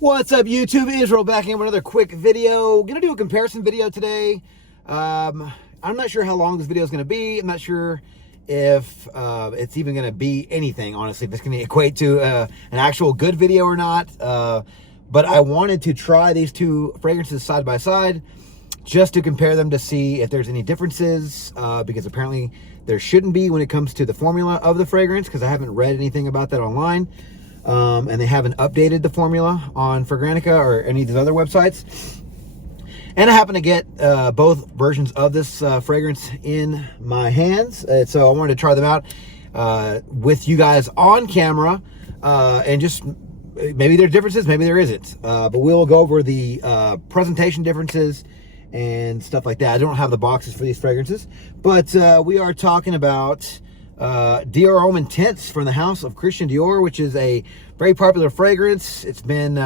What's up, YouTube? Israel back in with another quick video. Gonna do a comparison video today. I'm not sure how long this video is gonna be. I'm not sure if it's even gonna be anything, honestly, if it's gonna equate to an actual good video or not. But I wanted to try these two fragrances side by side just to compare them to see if there's any differences, because apparently there shouldn't be when it comes to the formula of the fragrance, because I haven't read anything about that online. And they haven't updated the formula on Fragrantica or any of these other websites. And I happen to get both versions of this fragrance in my hands. So I wanted to try them out with you guys on camera. And just, maybe there's differences, maybe there isn't. But we'll go over the presentation differences and stuff like that. I don't have the boxes for these fragrances. But we are talking about Dior Homme Intense from the house of Christian Dior, which is a very popular fragrance. It's been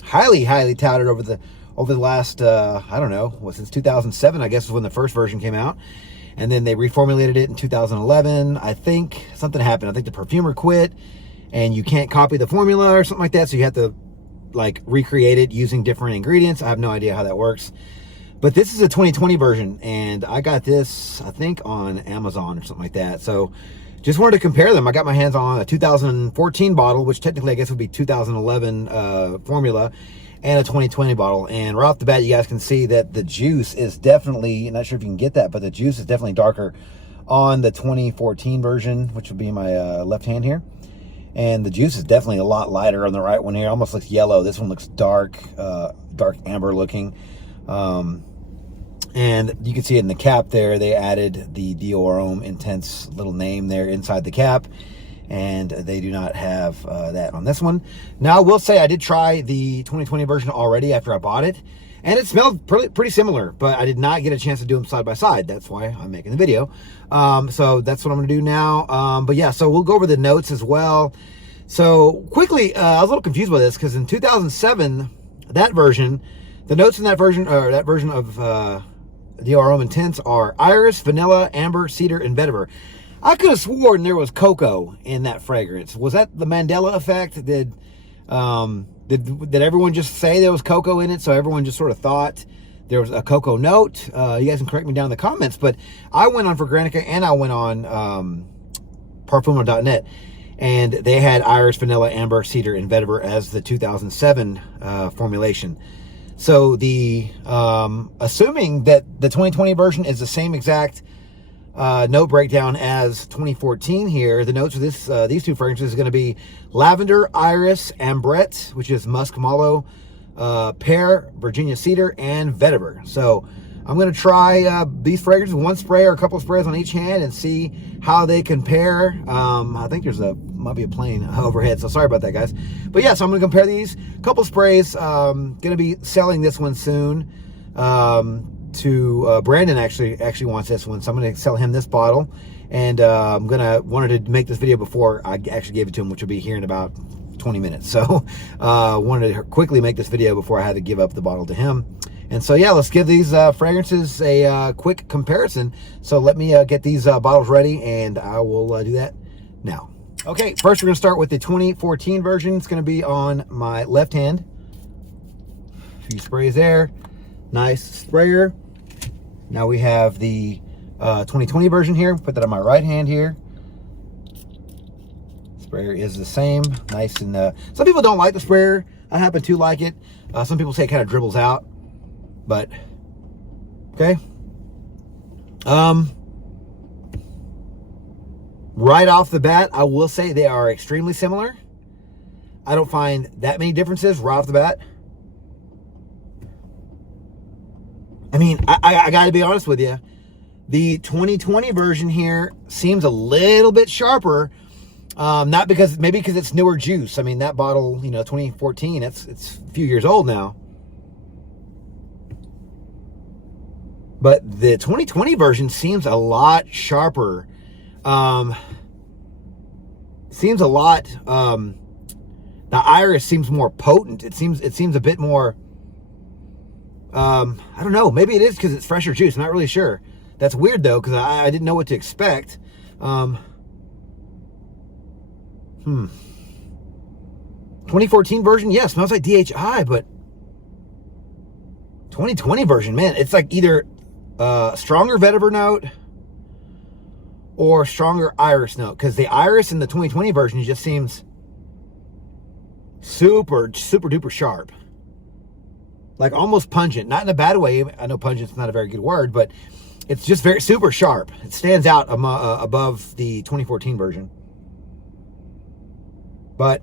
highly touted over the last I don't know, since 2007, I guess, is when the first version came out, and then they reformulated it in 2011. I think something happened. I think the perfumer quit, and you can't copy the formula or something like that, so you have to like recreate it using different ingredients. I have no idea how that works. But this is a 2020 version, and I got this, I think, on Amazon or something like that. So just wanted to compare them. I got my hands on a 2014 bottle, which technically I guess would be 2011 formula, and a 2020 bottle. And right off the bat, you guys can see that the juice is definitely, not sure if you can get that, but the juice is definitely darker on the 2014 version, which would be my left hand here. And the juice is definitely a lot lighter on the right one here. Almost looks yellow. This one looks dark, dark amber looking. And you can see it in the cap there. They added the Dior Homme Intense little name there inside the cap, and they do not have that on this one. Now, I will say I did try the 2020 version already after I bought it, and it smelled pretty similar, but I did not get a chance to do them side by side. That's why I'm making the video. So that's what I'm gonna do now. But yeah, so we'll go over the notes as well. So quickly, I was a little confused by this, because in 2007, that version, the notes in that version, or that version of Dior Homme Intense, are iris, vanilla, amber, cedar, and vetiver. I could have sworn there was cocoa in that fragrance. Was that the Mandela effect? Did everyone just say there was cocoa in it, so everyone just sort of thought there was a cocoa note? You guys can correct me down in the comments, but I went on Fragrantica and I went on Parfumo.net, and they had iris, vanilla, amber, cedar, and vetiver as the 2007 formulation. So the assuming that the 2020 version is the same exact note breakdown as 2014 here, the notes of this these two fragrances is going to be lavender, iris, ambrette, which is musk mallow, pear, Virginia cedar, and vetiver. So I'm going to try these fragrances, one spray or a couple of sprays on each hand, and see how they compare. I think there's might be a plane overhead, so sorry about that, guys. But yeah, so I'm going to compare these couple sprays. Going to be selling this one soon to Brandon. Actually wants this one, so I'm going to sell him this bottle, and I'm wanted to make this video before I actually gave it to him, which will be here in about 20 minutes. So wanted to quickly make this video before I had to give up the bottle to him. And so yeah, let's give these fragrances a quick comparison. So let me get these bottles ready, and I will do that now. Okay, first we're going to start with the 2014 version. It's going to be on my left hand. A few sprays there. Nice sprayer. Now we have the 2020 version here. Put that on my right hand here. Sprayer is the same. Nice, and some people don't like the sprayer. I happen to like it. Some people say it kind of dribbles out. But, okay. Right off the bat, I will say they are extremely similar. I don't find that many differences right off the bat. I mean, I got to be honest with you. The 2020 version here seems a little bit sharper. Not because, maybe because it's newer juice. I mean, that bottle, 2014, it's a few years old now. But the 2020 version seems a lot sharper. Seems a lot, the iris seems more potent. It seems a bit more, I don't know, maybe it is because it's fresher juice. I'm not really sure. That's weird though, because I didn't know what to expect. 2014 version, yeah, smells like DHI, but 2020 version, man, it's like either stronger vetiver note or stronger iris note, because the iris in the 2020 version just seems super duper sharp, like almost pungent, not in a bad way. I know pungent's not a very good word, but it's just very super sharp. It stands out above the 2014 version, but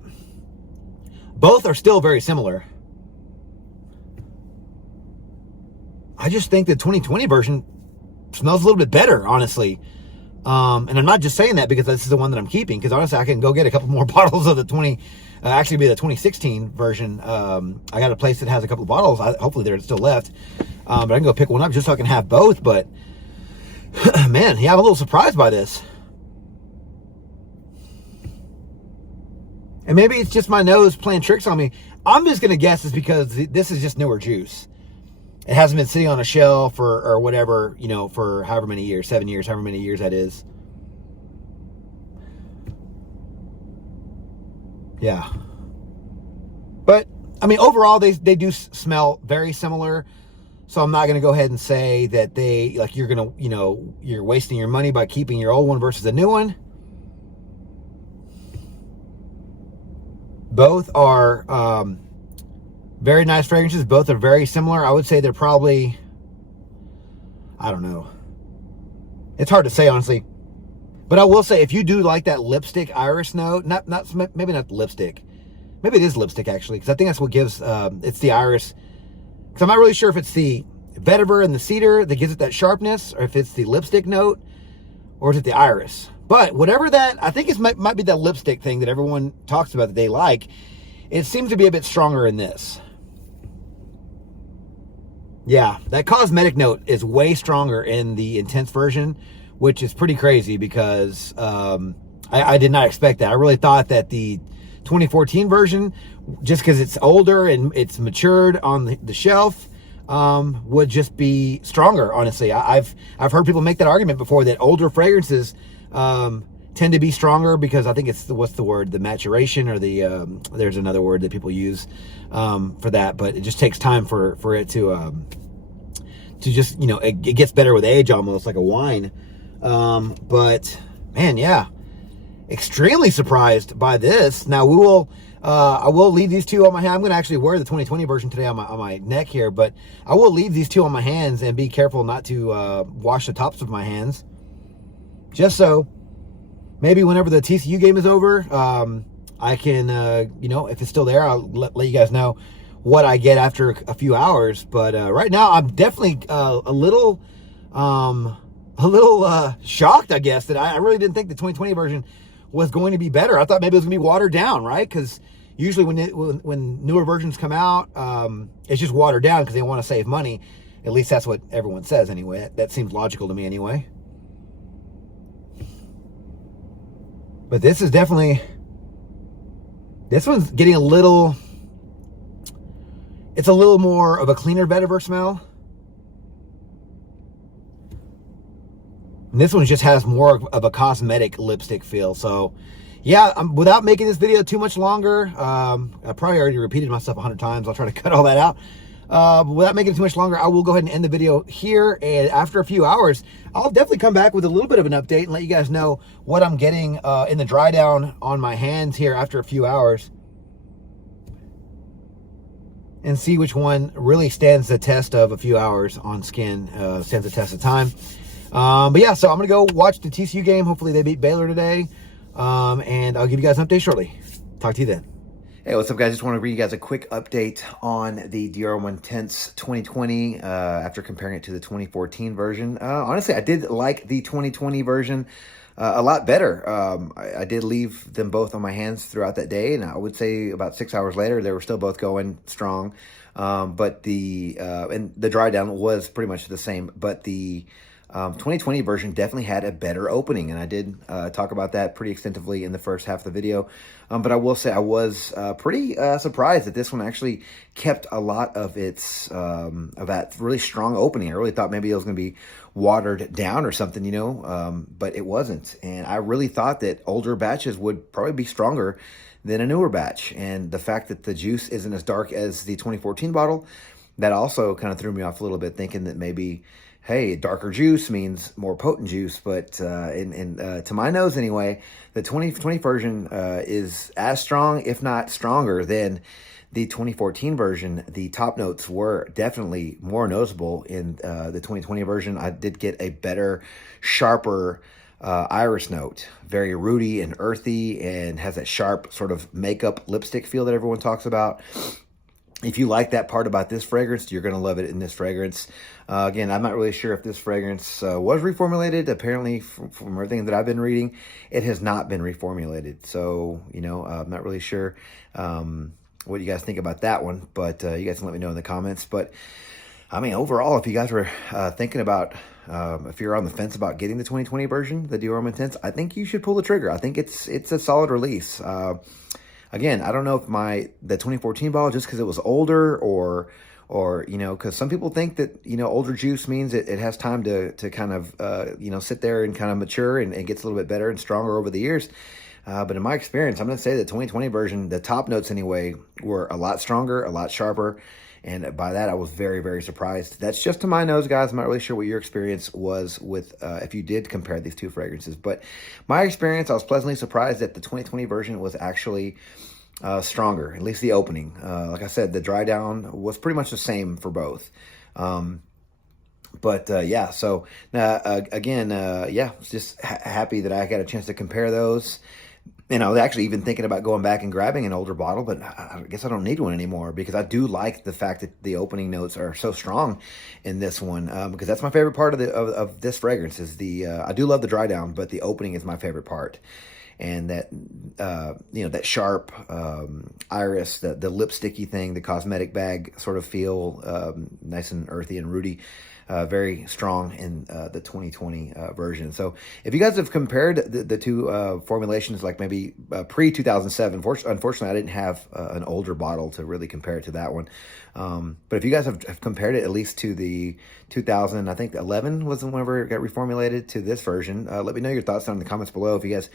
both are still very similar. I just think the 2020 version smells a little bit better, honestly. And I'm not just saying that because this is the one that I'm keeping, because honestly, I can go get a couple more bottles of the actually be the 2016 version. I got a place that has a couple of bottles. Hopefully they're still left. But I can go pick one up just so I can have both. But man, yeah, I'm a little surprised by this. And maybe it's just my nose playing tricks on me. I'm just going to guess it's because this is just newer juice. It hasn't been sitting on a shelf or whatever, you know, for however many years, 7 years, however many years that is. Yeah. But, I mean, overall, they do smell very similar. So I'm not going to go ahead and say that they, like, you're going to, you know, you're wasting your money by keeping your old one versus a new one. Both are very nice fragrances. Both are very similar. I would say they're probably, I don't know. It's hard to say, honestly. But I will say, if you do like that lipstick iris note, maybe not lipstick. Maybe it is lipstick, actually, because I think that's what gives, it's the iris. Because I'm not really sure if it's the vetiver and the cedar that gives it that sharpness, or if it's the lipstick note, or is it the iris. But whatever that, I think it might be that lipstick thing that everyone talks about that they like. It seems to be a bit stronger in this. Yeah, that cosmetic note is way stronger in the Intense version, which is pretty crazy because I did not expect that. I really thought that the 2014 version, just because it's older and it's matured on the shelf, would just be stronger, honestly. I've heard people make that argument before, that older fragrances tend to be stronger because I think it's what's the word, the maturation, or the there's another word that people use for that, but it just takes time for it to just, you know, it gets better with age, almost like a wine. But man, yeah, extremely surprised by this. Now we will I will leave these two on my hand. I'm going to actually wear the 2020 version today on my neck here, but I will leave these two on my hands and be careful not to wash the tops of my hands, just so maybe whenever the TCU game is over, I can, you know, if it's still there, I'll let you guys know what I get after a few hours. But right now, I'm definitely a little shocked, I guess, that I really didn't think the 2020 version was going to be better. I thought maybe it was going to be watered down, right? Because usually when newer versions come out, it's just watered down because they want to save money. At least that's what everyone says anyway. That seems logical to me anyway. But this is definitely, this one's getting it's a little more of a cleaner vetiver smell. And this one just has more of a cosmetic lipstick feel. So yeah, without making this video too much longer, I probably already repeated myself 100 times. I'll try to cut all that out. But without making it too much longer, I will go ahead and end the video here. And after a few hours, I'll definitely come back with a little bit of an update and let you guys know what I'm getting in the dry down on my hands here after a few hours. And see which one really stands the test of a few hours on skin, stands the test of time. But yeah, so I'm going to go watch the TCU game. Hopefully they beat Baylor today. And I'll give you guys an update shortly. Talk to you then. Hey, what's up, guys? Just want to read you guys a quick update on the Dior Homme Intense 2020 after comparing it to the 2014 version. Honestly, I did like the 2020 version a lot better. I did leave them both on my hands throughout that day, and I would say about 6 hours later, they were still both going strong. But the dry down was pretty much the same, but the 2020 version definitely had a better opening, and I did talk about that pretty extensively in the first half of the video. But I will say I was pretty surprised that this one actually kept a lot of its of that really strong opening. I really thought maybe it was going to be watered down or something, but it wasn't. And I really thought that older batches would probably be stronger than a newer batch. And the fact that the juice isn't as dark as the 2014 bottle, that also kind of threw me off a little bit, thinking that maybe, hey, darker juice means more potent juice. But to my nose anyway, the 2020 version is as strong, if not stronger, than the 2014 version. The top notes were definitely more noticeable in the 2020 version. I did get a better, sharper iris note, very rooty and earthy, and has that sharp sort of makeup lipstick feel that everyone talks about. If you like that part about this fragrance, you're going to love it in this fragrance. Again, I'm not really sure if this fragrance was reformulated. Apparently, from everything that I've been reading, it has not been reformulated. So, I'm not really sure what you guys think about that one, but you guys can let me know in the comments. But, I mean, overall, if you guys were thinking about, if you're on the fence about getting the 2020 version, the Dior Homme Intense, I think you should pull the trigger. I think it's a solid release. Again, I don't know if the 2014 bottle, just because it was older, or because some people think that, older juice means it has time to kind of, sit there and kind of mature and gets a little bit better and stronger over the years. But in my experience, I'm going to say the 2020 version, the top notes anyway, were a lot stronger, a lot sharper. And by that, I was very, very surprised. That's just to my nose, guys. I'm not really sure what your experience was with, if you did compare these two fragrances. But my experience, I was pleasantly surprised that the 2020 version was actually stronger, at least the opening. Like I said, the dry down was pretty much the same for both. Yeah, so again, just happy that I got a chance to compare those. And I was actually even thinking about going back and grabbing an older bottle, but I guess I don't need one anymore, because I do like the fact that the opening notes are so strong in this one, because that's my favorite part of this fragrance is I do love the dry down, but the opening is my favorite part. And that, that sharp iris, the lipsticky thing, the cosmetic bag sort of feel, nice and earthy and rooty, very strong in the 2020 version. So if you guys have compared the two formulations, like maybe pre-2007, unfortunately, I didn't have an older bottle to really compare it to that one. But if you guys have compared it at least to the 2000, I think 11 was whenever it got reformulated, to this version, let me know your thoughts down in the comments below if you guys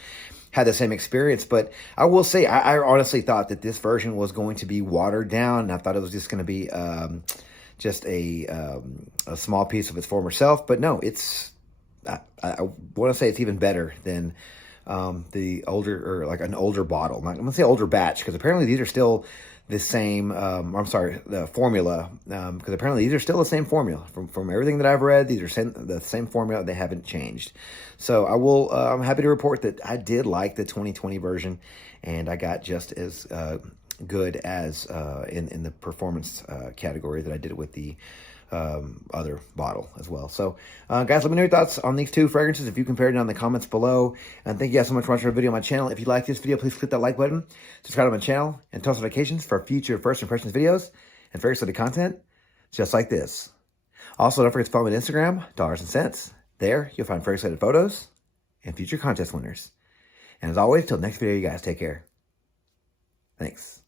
had the same experience. But I will say, I honestly thought that this version was going to be watered down, and I thought it was just going to be just a small piece of its former self. But no, I want to say it's even better than the older, or like an older bottle. I'm going to say older batch, because apparently these are still the same, the formula, because apparently these are still the same formula. From everything that I've read, these are the same formula. They haven't changed. So I'm happy to report that I did like the 2020 version, and I got just as good as in the performance category that I did with the other bottle as well. So guys, let me know your thoughts on these two fragrances if you compared it, in the comments below. And thank you guys so much for watching our video on my channel. If you like this video, please click that like button, subscribe to my channel, and turn on notifications for future first impressions videos and fragrance-related content just like this. Also, don't forget to follow me on Instagram, Dollars and Cents. There you'll find fragrance-related photos and future contest winners. And as always, till next video, you guys take care. Thanks.